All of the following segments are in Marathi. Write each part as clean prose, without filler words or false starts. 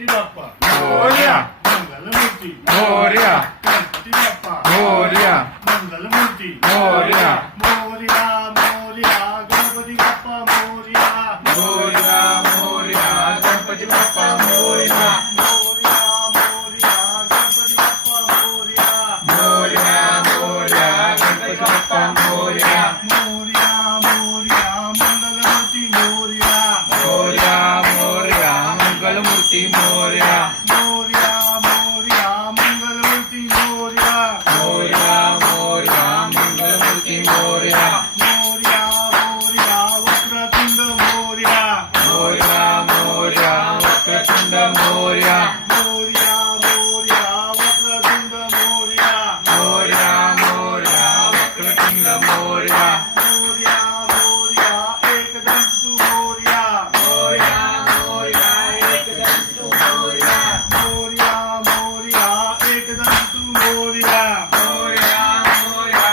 गणपती बाप्पा मोरया मंगलमूर्ती मोरया गणपती बाप्पा मोरया मंगलमूर्ती मोरया मोरया मोरया गणपती बाप्पा मोरया मोरया मोरया गणपती बाप्पा मोरया मोरया मोरया गणपती बाप्पा मोरया मोरया मोरया गणपती बाप्पा मोरया मोरया मोरया मंगलमूर्ती मोरया मोरया मोरया मंगलमूर्ती मोरया मोरया मोरया मंगलमूर्ती मोरया मोरया मोरया मंगलमूर्ती मोरया मोरया मोरया वक्रतुंड मोरया मोरया मोरया वक्रतुंड मोरया मोरया मोरया वक्रतुंड मोरया मोरया मोरया वक्रतुंड मोरया मोरया मोरया एकदंत मोरया मोरया मोरया एकदंत मोरया मोरया मोरया एकदंत मोरया मोरया मोरया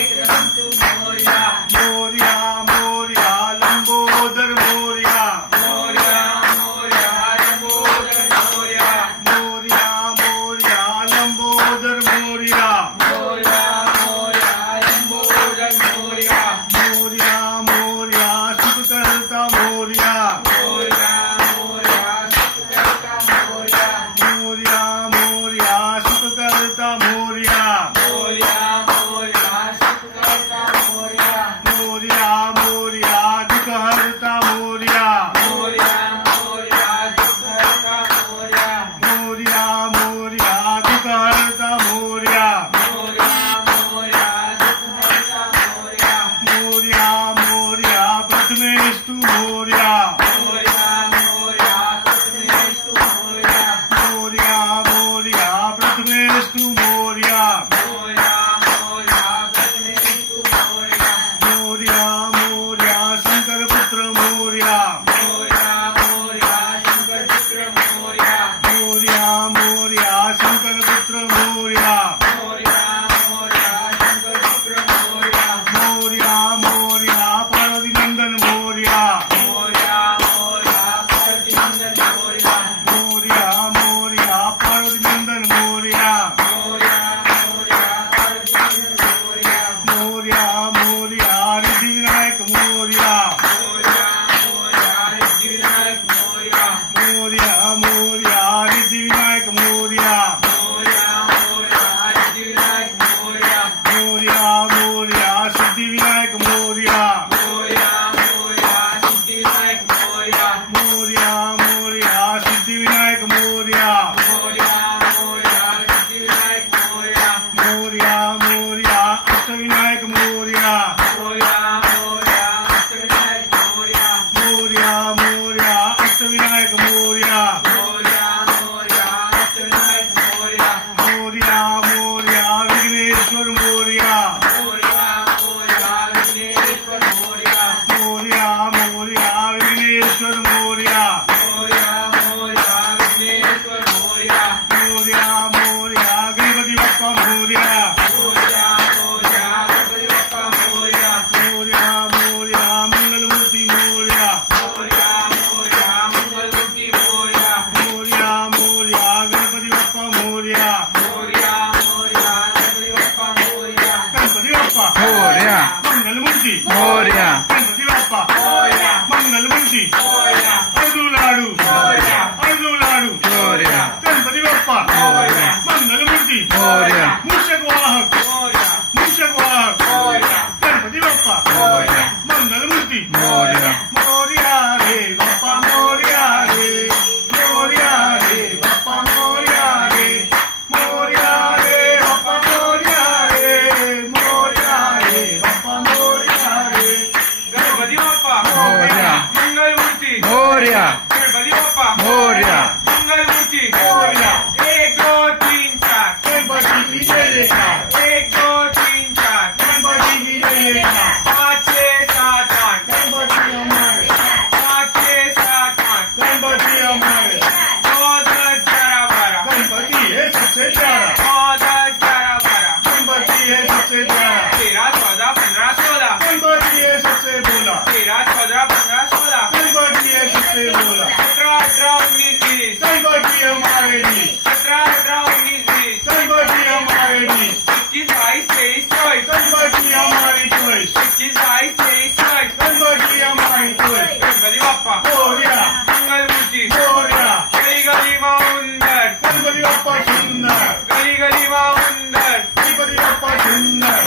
एकदंत मोरया मोरया मोरया लंबोदर मोरया मोरया मोरया लंबोदर मोरया मोरया मोरया लंबोदर मोरया मोरया मोरया लंबोदर मोरया मोरया मोरया सुखकर्ता मोरया मोरया मोरया सुखकर्ता मोरया मोरया मोरया सुखकर्ता मोरया मोरया मोरया सुखकर्ता मोरया मोरया मोरया दुःखहर्ता मोरया मोरया मोरया सुखकर्ता मोरया मोरया मोरया दुःखहर्ता मोरया मोरया मोरया सुखकर्ता मोरया मोरया मोरया प्रथमेस्तु मोरया मोरया मोरया प्रथमेस्तु मोरया मोरया मोरया प्रथमेस्तु मोरया मोरया मोरया प्रथमेस्तु मोरया मोरया मोरया शंकरपुत्र मोरया मोरया मोरया शंकरपुत्र मोरया मोरया मोरया शंकरपुत्र मोरया मोरया मोरया शंकरपुत्र मोरया मोरया मोरया पार्वतीनंदन मोरया मोरया मोरया पार्वतीनंदन मोरया मोरया मोरया पार्वतीनंदन मोरया मोरया मोरया पार्वतीनंदन मोरया मोरया मोरया रिद्धिविनायक मोरया मोरया मोरया सिद्धिविनायक मोरया मोरया मोरया रिद्धिविनायक मोरया मोरया मोरया सिद्धिविनायक मोरया मोरया मोरया सिद्धिविनायक मोरया मोरया मोरया सिद्धिविनायक मोरया मोरया मोरया सिद्धिविनायक मोरया मोरया मोरया सिद्धिविनायक मोरया मोरया मोरया अष्टविनायक मोरया मोरया मोरया अष्टविनायक मोरया मोरया मोरया अष्टविनायक मोरया मोरया मोरया अष्टविनायक मोरया मोरया मोरया विघ्नेश्वर मोरया मोरया मोरया विघ्नेश्वर मोरया मोरया मोरया विघ्नेश्वर मोरया मोरया मोरया विघ्नेश्वर मोरया मोरया मोरया गणपती बाप्पा मोरया मोरया मोरया गणपती बाप्पा मोरया मोरया मोरया मंगलमूर्ती मोरया मोरया मोरया मंगलमूर्ती मोरया मोरया मोरया गणपती बाप्पा मोरया मोरया मोरया गणपती बाप्पा मोरया गणपती बाप्पा मोरया मंगलमूर्ती मोरया गणपती बाप्पा मोरया मंगलमूर्ती मोरया अर्जू लाडू मोरया अर्जू लाडू मोरया गणपती बाप्पा मोरया मंगलमूर्ती मोरया मूषक वाहक मोरया मूषक वाहक मोरया गणपती बाप्पा मोरया मंगलमूर्ती मोरया मोरया रे बाप्पा मोरया रे मोरया रे बाप्पा मोरया रे मोरया रे बाप्पा मोरया रे मोरया रे बाप्पा मोरया रे गणपती बाप्पा मोरया मंगलमूर्ती मोरया गणपती बाप्पा मोरया मंगलमूर्ती मोरया 1 2 3 4 गणपती की जय जयकार 1 2 3 4 गणपती की जय जयकार 5 6 7 8 गणपती अमर 5 6 7 8 गणपती अमर 9 10 11 12 गणपती है सबसे प्यारा 9 10 11 12 गणपती है सबसे प्यारा 13 14 15 16 गणपती है सबसे बोला 13 14 15 16 गणपती है सबसे बोला 17 18 19 20 गणपती गणपती बाप्पा सुंदर गली गली वावंदर गणपती बाप्पा सुंदर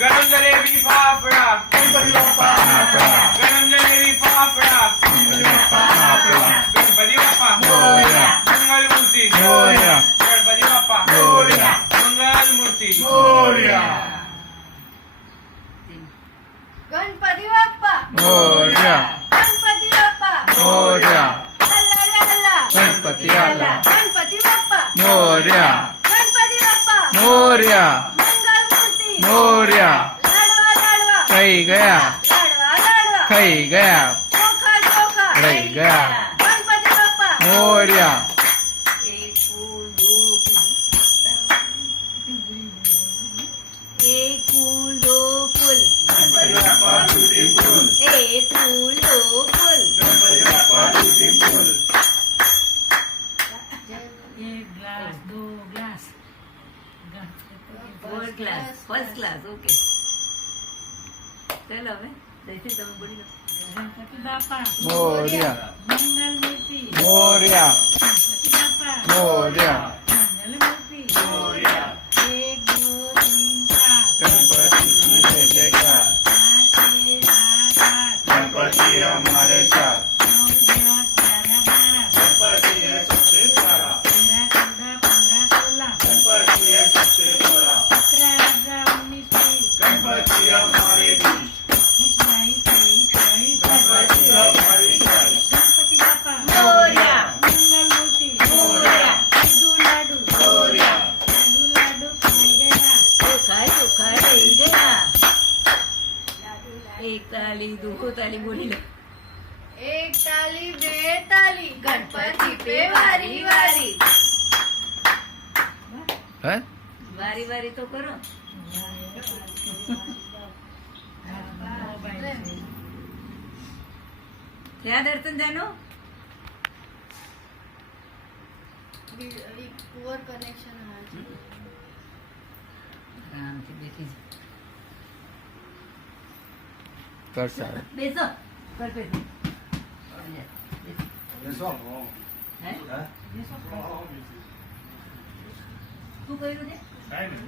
गणंजलेबी फाफडा गणपती बाप्पा आपला गणंजलेबी फाफडा गणपती बाप्पा आपला गणपती बाप्पा मोरया मंगलमूर्ती मोरया गणपती बाप्पा मोरया मंगलमूर्ती मोरया गणपती बाप्पा मोरया गणपती बाप्पा मोरया हल्ला हल्ला गणपती आला गणपती बाप्पा मोरया गणपती बाप्पा मोरया मंगलमूर्ती मोरया लाडवा लाडवा खाई गया लाडवा लाडवा खाई गया चोखा चोखा रह गया गणपती बाप्पा मोरया एक फूल दो फूल गणपती बाप्पा ब्युटीफुल एक फूल दो फूल गणपती बाप्पा ब्युटीफुल एक ग्लास दो ग्लास फर्स्ट क्लास ओके चलो હવે जैसे તમે બોલી લો गणपति बापा मोरया मंगल मूर्ति मोरया गणपति बापा मोरया मंगल मूर्ति मोरया एक दो तीन चार गणपति की जय जयकार पाँच छः सात आठ गणपति हमारे साथ 9 10 11 12 गणपति है सबसे बड़ा 13 14 15 16 गणपति है सबसे बड़ा 17 18 19 20 गणपति हमारे बीच 21 22 23 24 गणपति हमारी साथ गणपति बापा मोरया मंगल मूर्ति मोरया लाडू लाडू मोरया लाडू लाडू खाई गया चोखा रही गया एक ताली दो ताली बोली लो एक ताली बे ताली गणपति पे वारी वारी हैं वारी वारी तो करो क्या दर्शन जानो पुअर कनेक्शन आहे आराम से बैठी कर सारा बेसो कर पे तू करू दे काय नाही